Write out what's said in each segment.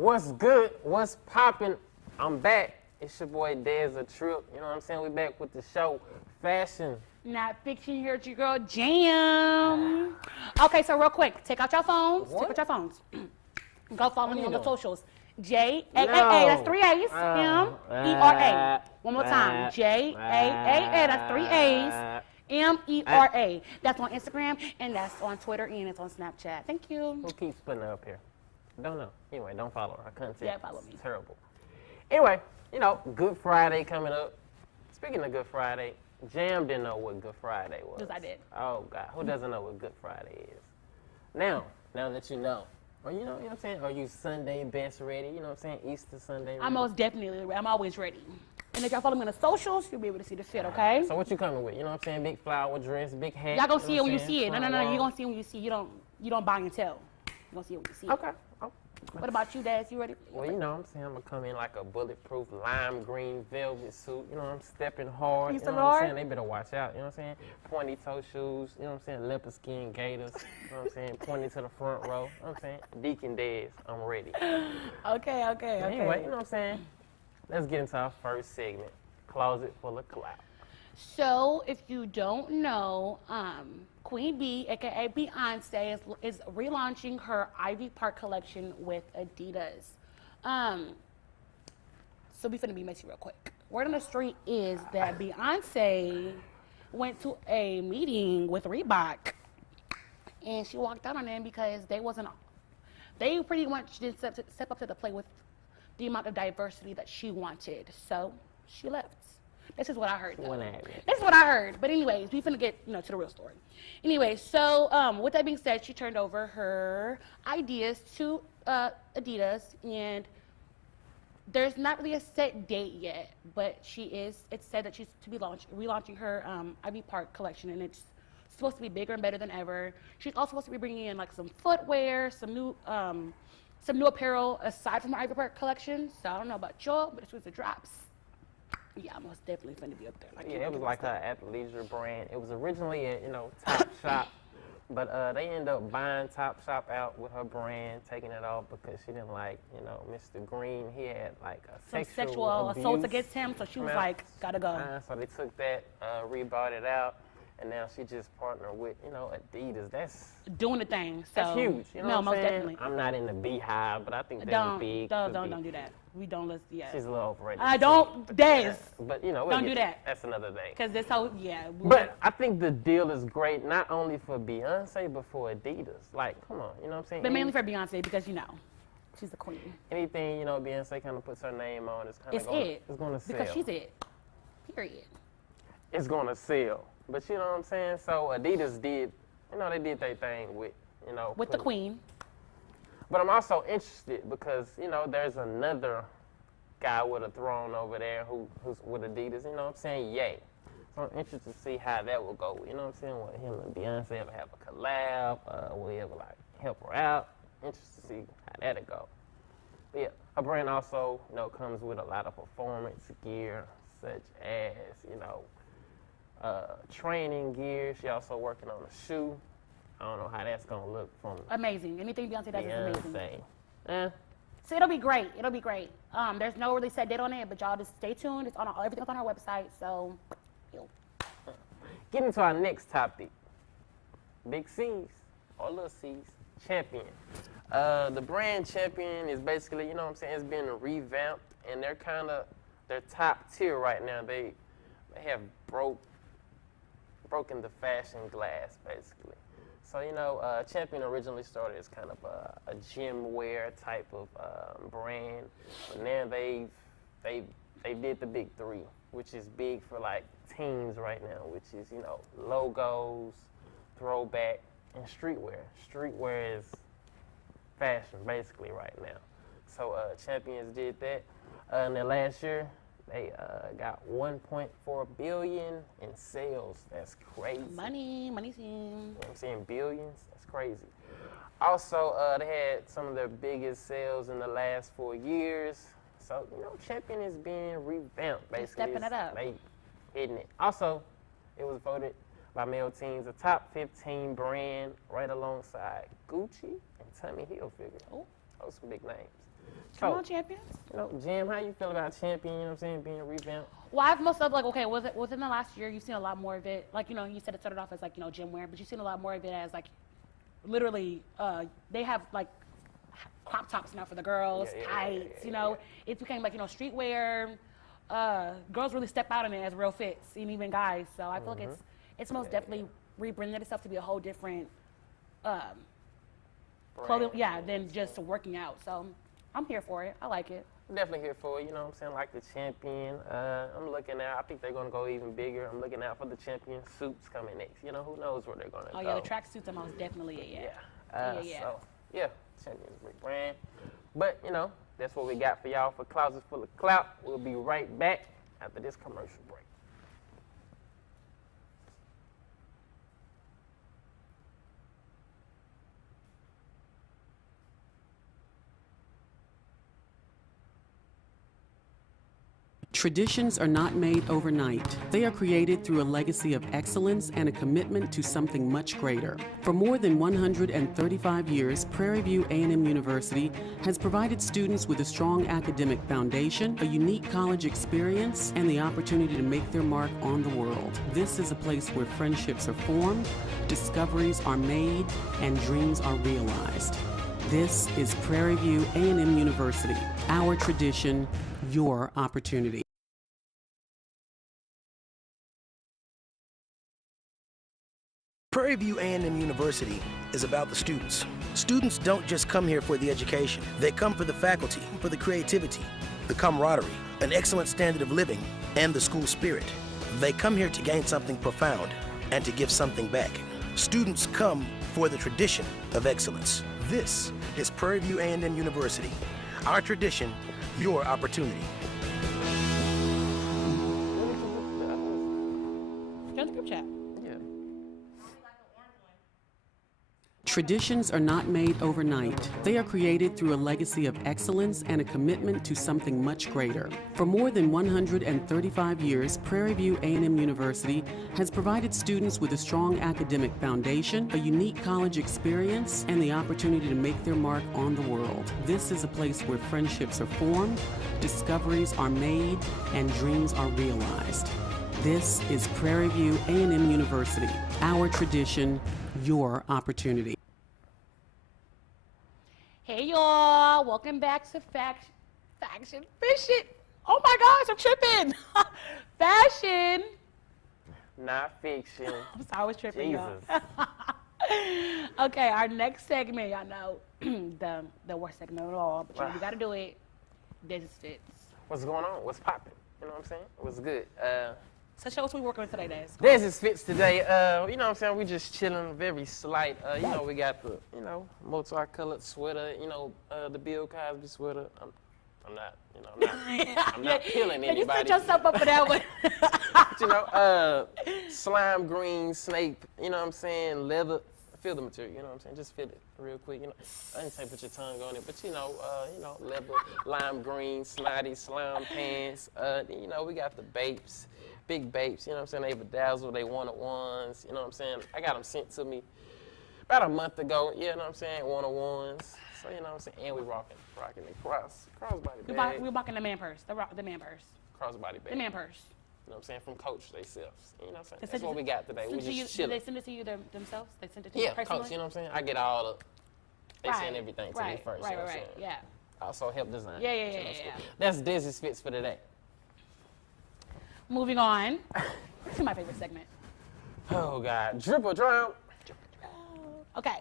What's good? What's poppin'? I'm back. It's your boy Dez a Trip. You know what I'm saying? We back with the show, Fashion. Not fiction, here it's your girl Jam. Okay, so real quick, take out your phones. What? Take out your phones. Go follow me on the doing? socials. J-A-A-A, No. that's 3 A's. M-E-R-A. One more time. J-A-A-A, that's 3 A's. M-E-R-A. That's on Instagram, and that's on Twitter, and it's on Snapchat. Thank you. Who keeps putting her up here? Don't know. Anyway, don't follow her. Her content Yeah, follow me. is terrible. Anyway, you know, Good Friday coming up. Speaking of Good Friday, Jam didn't know what Good Friday was. Yes, I did. Oh, God. Who doesn't know what Good Friday is? Now that you know. Or you know what I'm saying? Are you Sunday best ready? You know what I'm saying? Easter Sunday ready? I'm most definitely ready. I'm always ready. And if y'all follow me on the socials, you'll be able to see the fit, okay? So what you coming with? You know what I'm saying? Big flower dress, big hat. Y'all gonna see it when you know see it. what No, I'm you're saying? gonna see it when you see it. You don't buy and tell. You're gonna see it when you see it. Okay. Oh. What about you, Daz? You ready? Well, you know what I'm saying? I'm going to come in like a bulletproof lime green velvet suit. You know what I'm stepping hard. You know what I'm saying? They better watch out. You know what I'm saying? Pointy toe shoes. You know what I'm saying? Leopard skin gators. You know what I'm saying? Pointy to the front row. You know what I'm saying? Deacon Dez, I'm ready. Okay. Anyway, you know what I'm saying? Let's get into our first segment. Closet full of clout. So, if you don't know, Queen B, aka Beyonce, is relaunching her Ivy Park collection with Adidas. So we finna be messy real quick. Word on the street is that Beyonce went to a meeting with Reebok, and she walked out on them because they pretty much didn't step up to the plate with the amount of diversity that she wanted. So she left. This is what I heard. This is what I heard. But anyways, we finna get to the real story. Anyway, so with that being said, she turned over her ideas to Adidas, and there's not really a set date yet, but it's said that she's to be relaunching her Ivy Park collection, and it's supposed to be bigger and better than ever. She's also supposed to be bringing in like some footwear, some new apparel aside from her Ivy Park collection. So I don't know about y'all, but as soon as it drops, yeah, I'm most definitely finna be up there. Yeah, it was like her athleisure brand. It was originally at, Top Shop, but they ended up buying Top Shop out with her brand, taking it off because she didn't like, Mr. Green. He had like a sexual assault against him, so she was like, gotta go. So they took that, rebought it out, and now she just partnered with, Adidas. That's doing the thing. So that's huge. You know what I'm most saying? definitely. I'm not in the beehive, but I think that would be. Don't do that. We don't let's yeah. She's a little overrated. I don't Dez. But don't do that. That's another thing. Because this whole But I think the deal is great not only for Beyonce but for Adidas. Like, come on, you know what I'm saying? But mainly for Beyonce because she's the queen. Anything Beyonce kind of puts her name on is kind of it's gonna sell. Because she's it. Period. It's gonna sell. But you know what I'm saying? So Adidas did, they did their thing with, with the queen. But I'm also interested because, there's another guy with a throne over there who's with Adidas, you know what I'm saying? Yay. So I'm interested to see how that will go. You know what I'm saying? Will him and Beyonce ever have a collab? Will he ever, help her out? Interested to see how that'll go. But yeah, her brand also, comes with a lot of performance gear, such as, training gear. She also working on a shoe. I don't know how that's gonna look from amazing. Anything Beyonce does is amazing. So it'll be great. There's no really set date on it, but y'all just stay tuned. It's on everything's on our website. So, Getting to our next topic, Big C's or Little C's, Champion. The brand Champion is basically, you know what I'm saying, it's been revamped, and they're top tier right now. They have broken the fashion glass basically. So, Champion originally started as kind of a gym wear type of brand, but now they did the big three, which is big for like teens right now, which is, logos, throwback, and streetwear. Streetwear is fashion basically right now. So Champions did that. And then last year, they got 1.4 billion in sales. That's crazy. Money scene. You know what I'm saying? Billions. That's crazy. Also, they had some of their biggest sales in the last 4 years. So, Champion is being revamped, basically. Stepping it up. They hitting it. Also, it was voted by male teens a top 15 brand right alongside Gucci and Tommy Hilfiger. Oh. Those some big names. Come So, on, champions. you know, Jim, how you feel about champion? You know what I'm saying? Being revamped. Well, I've most of like, okay, within the last year, you've seen a lot more of it. Like, you know, you said it started off as like, you know, gym wear, but you've seen a lot more of it as like, literally, they have like crop tops now for the girls, tights, you know. It became like, you know, streetwear. Girls really step out in it as real fits, and even guys. So I feel like it's most definitely rebranded itself to be a whole different clothing, than just working out. So I'm here for it. I like it. Definitely here for it, you know what I'm saying? Like the champion. I'm looking out. I think they're going to go even bigger. I'm looking out for the champion suits coming next. You know, who knows where they're going to go. Oh, yeah, the track suits are most definitely it, So, yeah, champion's a big brand. But, you know, that's what we got for y'all for Closets Full of Clout. We'll be right back after this commercial break. Traditions are not made overnight. They are created through a legacy of excellence and a commitment to something much greater. For more than 135 years, Prairie View A&M University has provided students with a strong academic foundation, a unique college experience, and the opportunity to make their mark on the world. This is a place where friendships are formed, discoveries are made, and dreams are realized. This is Prairie View A&M University. Our tradition, your opportunity. Prairie View A&M University is about the students. Students don't just come here for the education. They come for the faculty, for the creativity, the camaraderie, an excellent standard of living, and the school spirit. They come here to gain something profound and to give something back. Students come for the tradition of excellence. This is Prairie View A&M University. Our tradition, your opportunity. Join the group chat. Traditions are not made overnight. They are created through a legacy of excellence and a commitment to something much greater. For more than 135 years, Prairie View A&M University has provided students with a strong academic foundation, a unique college experience, and the opportunity to make their mark on the world. This is a place where friendships are formed, discoveries are made, and dreams are realized. This is Prairie View A&M University. Our tradition, your opportunity. Hey y'all, welcome back to Faction Fishing. Oh my gosh, I'm tripping. Fashion. Not fiction. I'm sorry, I was tripping, Jesus. y'all. Okay, our next segment, y'all know, the worst segment of all, but you know, we gotta do it. This is Fits. What's going on? What's popping? You know what I'm saying? What's good? So show us what we working with today, Des. This is Fits today. You know what I'm saying? We just chilling, very slight. You know, we got the, you know, multicolored sweater, you know, the Bill Cosby sweater. I'm not, you know, I'm not killing Can you set anybody. yourself up for that one? You know, slime green snake, you know what I'm saying? Leather, feel the material, you know what I'm saying? Just feel it real quick, you know. I didn't say put your tongue on it, but you know, leather, lime green, snotty, slime pants. You know, we got the Bapes. Big Bapes, you know what I'm saying? They bedazzled, they wanted ones, you know what I'm saying? I got them sent to me about a month ago, you know what I'm saying? Wanted ones, so you know what I'm saying? And we rocking the crossbody bag. We rocking the man purse, the man purse. Crossbody bag. The man purse. You know what I'm saying? From Coach themselves, you know what I'm saying? They That's what we got today. We just chilling. Did they send it to you themselves? They sent it to you Yeah, personally? Coach, you know what I'm saying? I get all the, they send everything to me first, you know what I'm saying? Yeah. Also help design. Yeah. That's Dizzy's Fits for today. Moving on to my favorite segment. Oh God, drip or drown? Okay,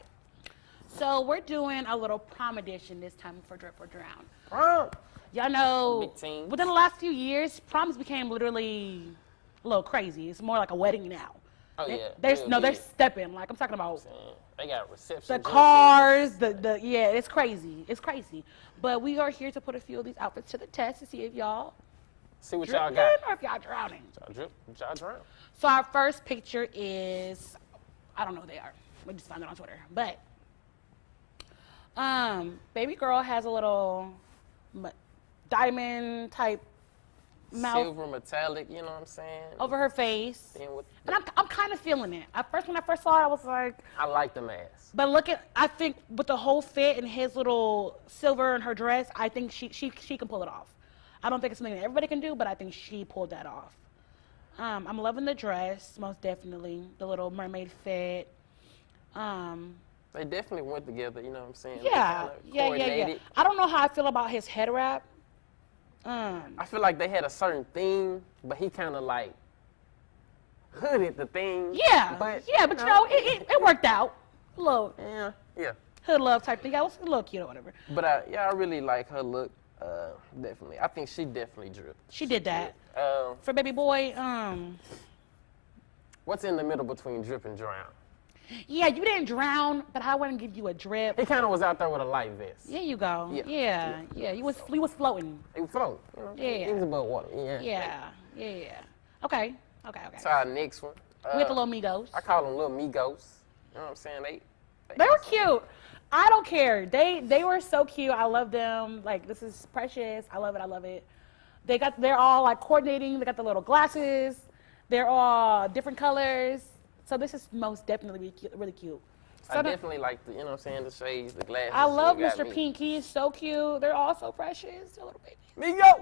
so we're doing a little prom edition this time for Drip or Drown. Prom. Y'all know, Big teams. within the last few years, proms became literally a little crazy. It's more like a wedding now. Oh yeah. They're stepping. Like I'm talking about They got reception. the dresses. cars, yeah, it's crazy. It's crazy. But we are here to put a few of these outfits to the test to see if y'all See what y'all dripping got. or if y'all drowning. Y'all drip, y'all drown. So our first picture is, I don't know who they are. We just found it on Twitter. But baby girl has a little diamond type mouth silver metallic, you know what I'm saying? over her face. Then with And I'm kind of feeling it. At first, when I first saw it, I was like, I like the mask. but I think with the whole fit and his little silver in her dress, I think she can pull it off. I don't think it's something that everybody can do, but I think she pulled that off. I'm loving the dress, most definitely. The little mermaid fit. They definitely went together, you know what I'm saying? Yeah. I don't know how I feel about his head wrap. I feel like they had a certain theme, but he kind of like hooded the thing. Yeah, but you know, it worked out. A little Yeah. hood love type thing. Yeah, it was a little cute or whatever. But I really like her look. Definitely. I think she definitely dripped. She did that. For baby boy, What's in the middle between drip and drown? yeah, you didn't drown, but I wouldn't give you a drip. He kind of was out there with a life vest. There you go. Yeah. Yeah. You was floating. He was floating. You know? Yeah. He was above water. Yeah. Okay. So our next one. With the little Migos. I call them little Migos. You know what I'm saying? They were cute. I don't care. They were so cute. I love them. Like, this is precious. I love it. They're all like coordinating. They got the little glasses. They're all different colors. So this is most definitely really cute. So I definitely like the, you know what I'm saying, the shades, the glasses. I love You got Mr. me. Pink. He is so cute. They're all so precious. They're little babies. Migo!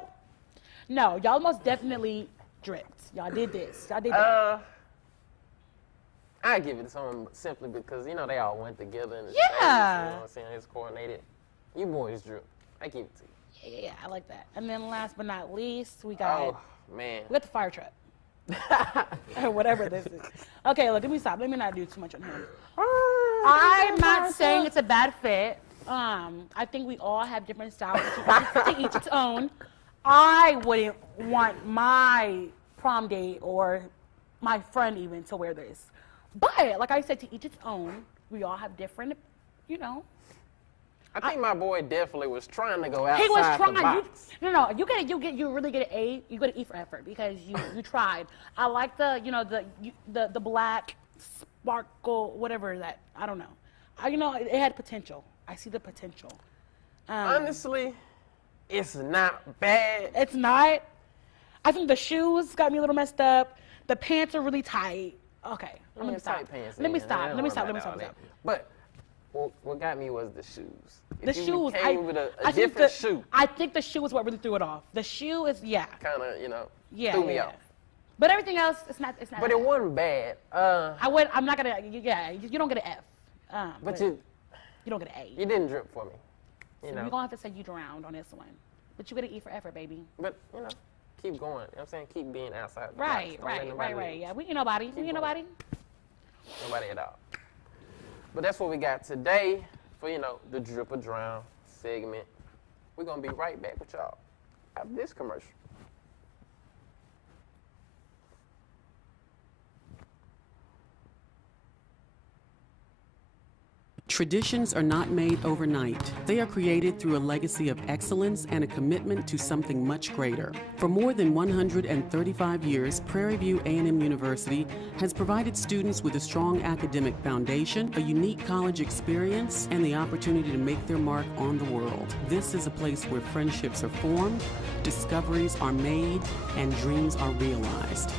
No, y'all most definitely dripped. Y'all did this. Y'all did that. I give it to them simply because, you know, they all went together in the Yeah. shades, you know what I'm saying? It's coordinated. You boys drip. I give it to you. Yeah, I like that. And then last but not least, we got Oh, man. the fire truck. Or whatever this is. Okay, look, let me stop. Let me not do too much on him. I'm not saying it's a bad fit. I think we all have different styles to each its own. I wouldn't want my prom date or my friend even to wear this. But like I said, to each its own. We all have different, you know. I think my boy definitely was trying to go outside He was the trying. box. You really get an A. You get an E for effort because you tried. I like the black sparkle, whatever that. I don't know. It had potential. I see the potential. Honestly, it's not bad. It's not. I think the shoes got me a little messed up. The pants are really tight. Okay, let me stop. Tight pants. Let me yeah, stop. I don't Let me know stop. about all that. But what got me was the shoes. The If you shoes. came with a I think different shoe, I think the shoe is what really threw it off. The shoe is kind of, threw me off. But everything else, it's not. But it wasn't bad. I'm not gonna. Yeah, you don't get an F. But you don't get an A. you didn't drip for me. You So know. you're gonna have to say you drowned on this one. But you get an E for effort, baby. But keep going. You know what I'm saying? Keep being outside the Right. box. Don't let nobody lose. Yeah, we ain't nobody. We ain't nobody. Nobody at all. But that's what we got today for, the Drip or Drown segment. We're going to be right back with y'all after this commercial. Traditions are not made overnight. They are created through a legacy of excellence and a commitment to something much greater. For more than 135 years, Prairie View A&M University has provided students with a strong academic foundation, a unique college experience, and the opportunity to make their mark on the world. This is a place where friendships are formed, discoveries are made, and dreams are realized.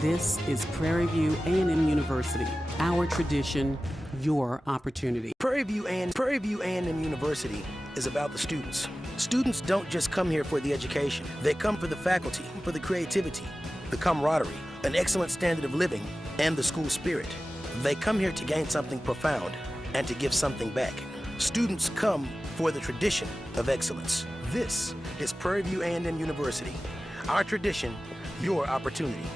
This is Prairie View A&M University. Our tradition, your opportunity. Prairie View A&M University is about the students. Students don't just come here for the education. They come for the faculty, for the creativity, the camaraderie, an excellent standard of living, and the school spirit. They come here to gain something profound and to give something back. Students come for the tradition of excellence. This is Prairie View A&M University. Our tradition, your opportunity.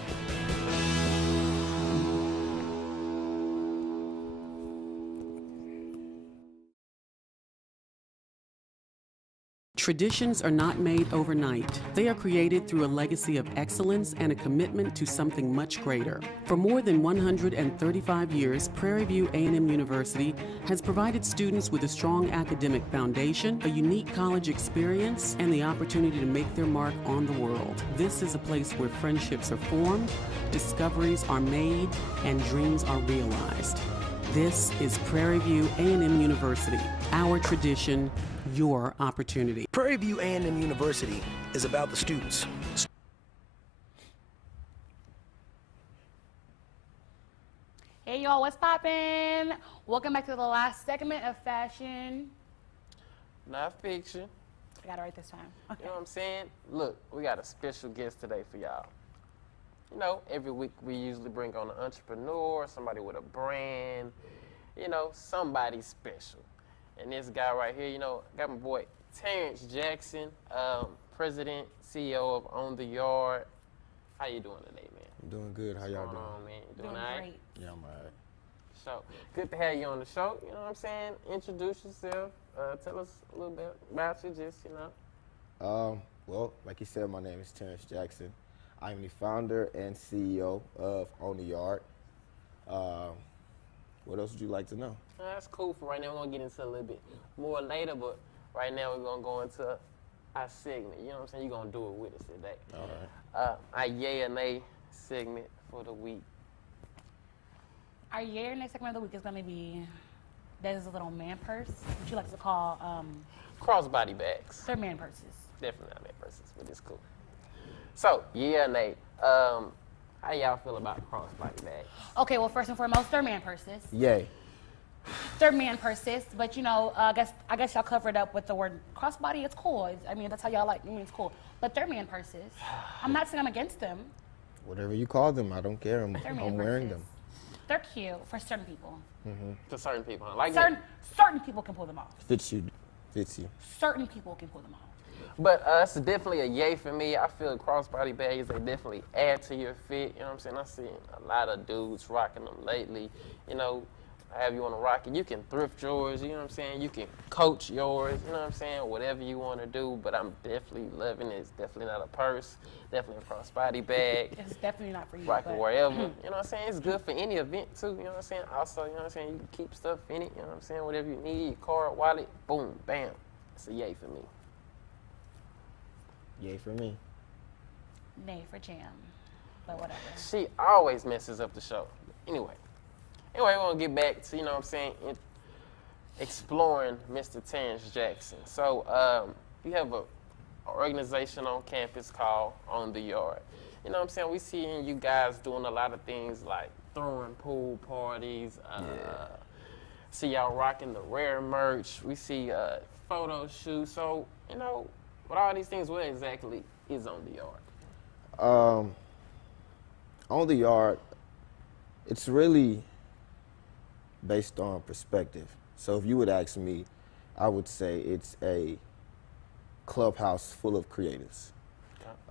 Traditions are not made overnight. They are created through a legacy of excellence and a commitment to something much greater. For more than 135 years, Prairie View A&M University has provided students with a strong academic foundation, a unique college experience, and the opportunity to make their mark on the world. This is a place where friendships are formed, discoveries are made, and dreams are realized. This is Prairie View A&M University. Our tradition, your opportunity. Prairie View A&M University is about the students. Hey y'all, what's poppin'? Welcome back to the last segment of Fashion. Not fiction. I got it right this time. Okay. You know what I'm saying? Look, we got a special guest today for y'all. You know, every week we usually bring on an entrepreneur, somebody with a brand, you know, somebody special. And this guy right here, you know, got my boy Terrence Jackson, President, CEO of On the Yard. How you doing today, man? I'm doing good. How y'all What's going doing? on, man? You Doing doing all right? great. Yeah, I'm alright. So, good to have you on the show. You know what I'm saying? Introduce yourself. Tell us a little bit about you, just, you know. Well, like you said, my name is Terrence Jackson. I'm the founder and CEO of On the Yard. What else would you like to know? That's cool for right now. We're going to get into a little bit more later, but right now we're going to go into our segment. You know what I'm saying? You're going to do it with us today. All right. Our yay or nay segment for the week. Our year next segment of the week is gonna be there's a little man purse, which you like to call Crossbody bags. they're man purses. Definitely not man purses, but it's cool. So, yeah or nay, how y'all feel about crossbody bags? Okay, well first and foremost, they're man purses. Yay. They're man purses, but you know, I guess y'all covered up with the word crossbody. It's cool. I mean, that's how y'all like. I mean, it's cool. But they're man purses. I'm not saying I'm against them. Whatever you call them, I don't care. They're man I'm wearing them. purses. They're cute for certain people. To certain people. Like Certain people can pull them off. Fits you. Fits you. Certain people can pull them off. But it's definitely a yay for me. I feel crossbody bags, they definitely add to your fit. You know what I'm saying? I've seen a lot of dudes rocking them lately. You know, however you want to rock it. You can thrift yours, you know what I'm saying? You can coach yours, you know what I'm saying? Whatever you want to do, but I'm definitely loving it. It's definitely not a purse, definitely a crossbody bag. It's definitely not for you. Rock it but- wherever, you know what I'm saying? It's good for any event too, you know what I'm saying? Also, you know what I'm saying? You can keep stuff in it, you know what I'm saying? Whatever you need, your card, wallet, boom, bam. It's a yay for me. Yay for me. Nay for jam, but whatever. She always messes up the show. Anyway, we're gonna get back to, you know what I'm saying, exploring Mr. Terrence Jackson. So, you have an organization on campus called On the Yard. You know what I'm saying? We seeing you guys doing a lot of things like throwing pool parties. See y'all rocking the rare merch. We see photo shoots. So, you know, with all these things, what exactly is On the Yard? On the Yard, it's really based on perspective. So if you would ask me, I would say it's a clubhouse full of creatives.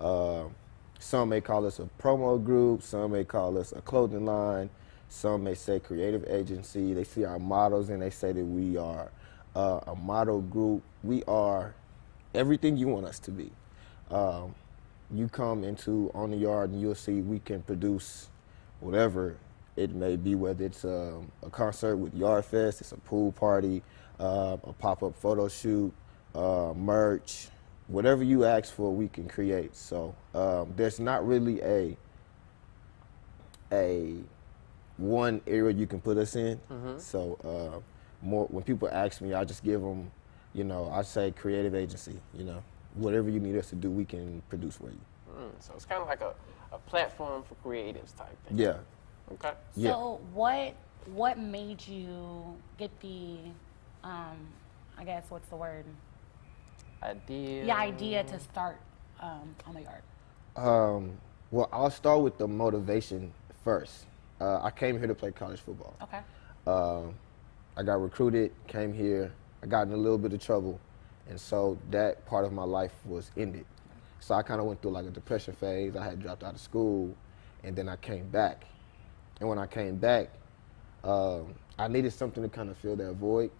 Okay. Some may call us a promo group, some may call us a clothing line, some may say creative agency. They see our models and they say that we are a model group. We are everything you want us to be. You come into On the Yard and you'll see we can produce whatever it may be, whether it's a concert with Yard Fest, it's a pool party, a pop-up photo shoot, merch, whatever you ask for, we can create. So there's not really a one area you can put us in. So more when people ask me, I just give them, you know, I say creative agency. You know, whatever you need us to do, we can produce for you. So it's kind of like a platform for creatives type thing. Yeah. Okay. Yeah. So what made you get the, I guess what's the word? Idea. The idea to start On the Yard. Well, I'll start with the motivation first. I came here to play college football. Okay. I got recruited, came here, I got in a little bit of trouble, and so that part of my life was ended. So I kind of went through like a depression phase. I had dropped out of school, and then I came back. And when I came back, I needed something to kind of fill that void.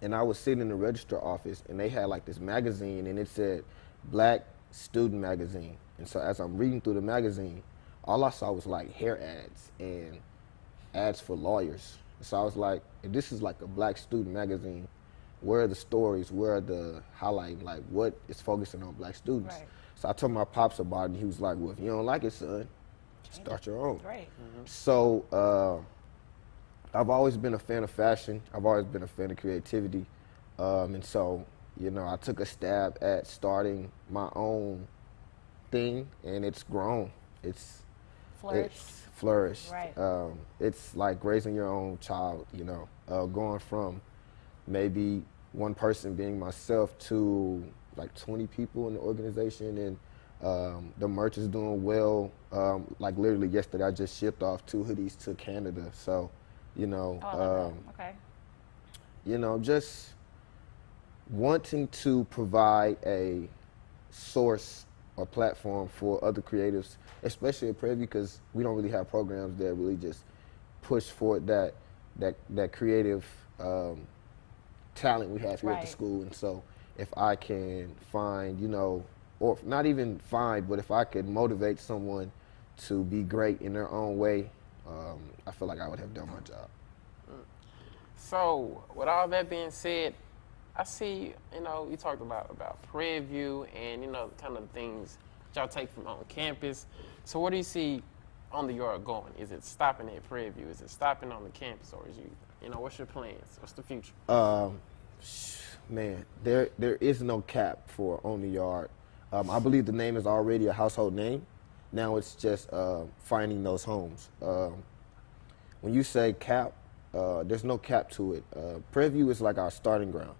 And I was sitting in the register office, and they had like this magazine, and it said Black Student Magazine. And so as I'm reading through the magazine, all I saw was like hair ads and ads for lawyers. So I was like, if this is like a Black student magazine, where are the stories, where are the highlight, like what is focusing on Black students? Right. So I told my pops about it, and he was like, well, if you don't like it, son, start your own. Great. So I've always been a fan of fashion. I've always been a fan of creativity. And so, you know, I took a stab at starting my own thing, and it's grown. It's Flourished. flourish. Right. It's like raising your own child, you know, going from maybe one person being myself to like 20 people in the organization, and the merch is doing well. Like literally yesterday, I just shipped off 2 hoodies to Canada. So, you know, Oh, I love that. Okay. you know, just wanting to provide a source or platform for other creatives, especially at Prairie View, because we don't really have programs that really just push forward that creative talent we have here at the Right. school. And so if I can find, you know, or not even find, but if I could motivate someone to be great in their own way, I feel like I would have done my job. So, with all that being said, I see, you know, you talked about Prairie View and, you know, kind of things that y'all take from on campus. So where do you see On the Yard going? Is it stopping at Prairie View? Is it stopping on the campus? Or is you know, what's your plans? What's the future? Man, there is no cap for On the Yard. I believe the name is already a household name. Now it's just finding those homes. When you say cap, there's no cap to it. Prairie View is like our starting ground.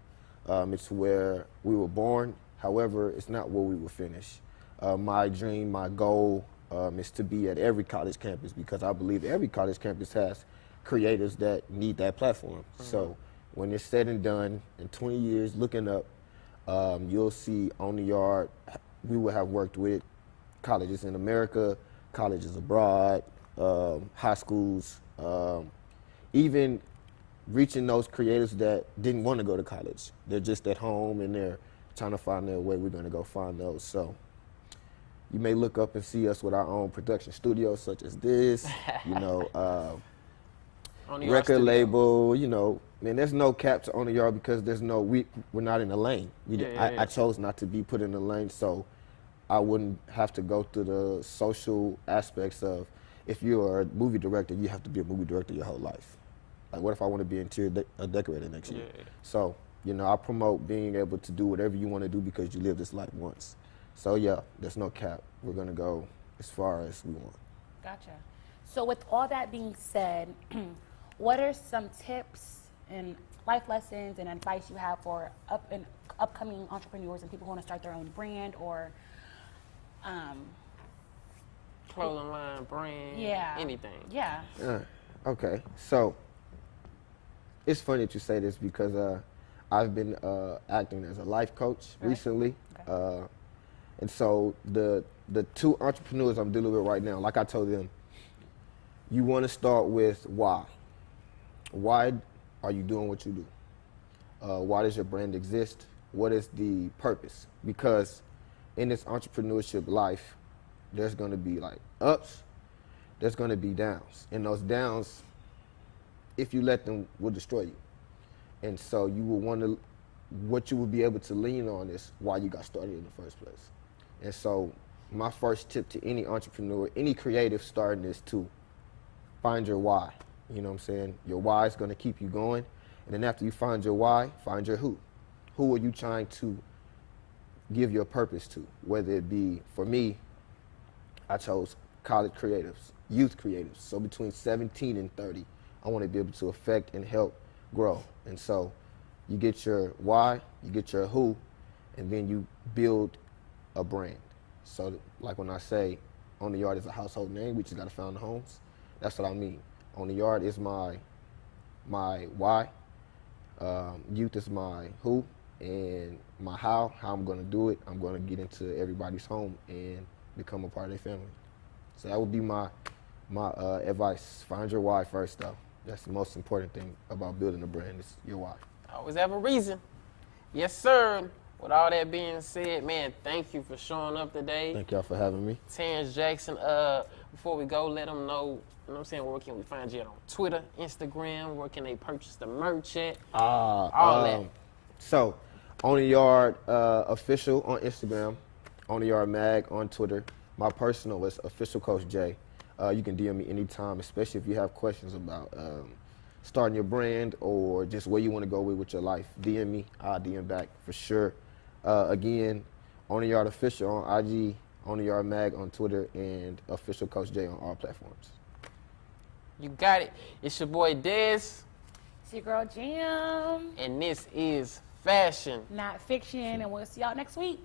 It's where we were born. However, it's not where we will finish. My dream, my goal is to be at every college campus, because I believe every college campus has creators that need that platform. So when it's said and done, in 20 years looking up, you'll see On the Yard. We will have worked with colleges in America, colleges abroad, high schools, even reaching those creators that didn't want to go to college. They're just at home and they're trying to find their way. We're going to go find those. So you may look up and see us with our own production studios such as this, you know, On the Yard record Studios. label, you know. Man, there's no cap to On the Yard because there's no, we're not in the lane. I chose not to be put in the lane, so I wouldn't have to go through the social aspects of, if you're a movie director, you have to be a movie director your whole life. Like, what if I want to be an interior decorator next year? Yeah. So, you know, I promote being able to do whatever you want to do because you live this life once. So, yeah, there's no cap. We're going to go as far as we want. Gotcha. So with all that being said, what are some tips and life lessons and advice you have for upcoming entrepreneurs and people who want to start their own brand or Clothing line, brand, yeah, anything. Yeah. Okay, so it's funny that you say this because I've been acting as a life coach recently. Okay. And so the 2 entrepreneurs I'm dealing with right now, like I told them, you want to start with why. Why are you doing what you do? Why does your brand exist? What is the purpose? Because in this entrepreneurship life, there's going to be like ups, there's going to be downs. And those downs, if you let them, will destroy you. And so you will want to, what you will be able to lean on is why you got started in the first place. And so my first tip to any entrepreneur, any creative starting, is to find your why. You know what I'm saying? Your why is going to keep you going. And then after you find your why, find your who. Who are you trying to give your purpose to? Whether it be, for me, I chose college creatives, youth creatives. So between 17 and 30, I want to be able to affect and help grow. And so you get your why, you get your who, and then you build a brand. So like when I say On the Yard is a household name, we just got to find the homes. That's what I mean. On the Yard is my why, youth is my who, and my how I'm going to do it. I'm going to get into everybody's home and become a part of their family. So that would be my advice. Find your why first, though. That's the most important thing about building a brand, is your why. Always have a reason. Yes, sir. With all that being said, man, thank you for showing up today. Thank y'all for having me. Terrence Jackson, before we go, let them know, you know what I'm saying, where can we find you on Twitter, Instagram, where can they purchase the merch at? All that. So, On the Yard official on Instagram, On the Yard Mag on Twitter. My personal is Official Coach J. You can DM me anytime, especially if you have questions about starting your brand or just where you want to go with your life. DM me, I'll DM back for sure. Again, On the Yard Official on IG, On the Yard Mag on Twitter, and Official Coach J on all platforms. You got it. It's your boy Dez, It's your girl Jam, and this is Fashion. not fiction, and we'll see y'all next week.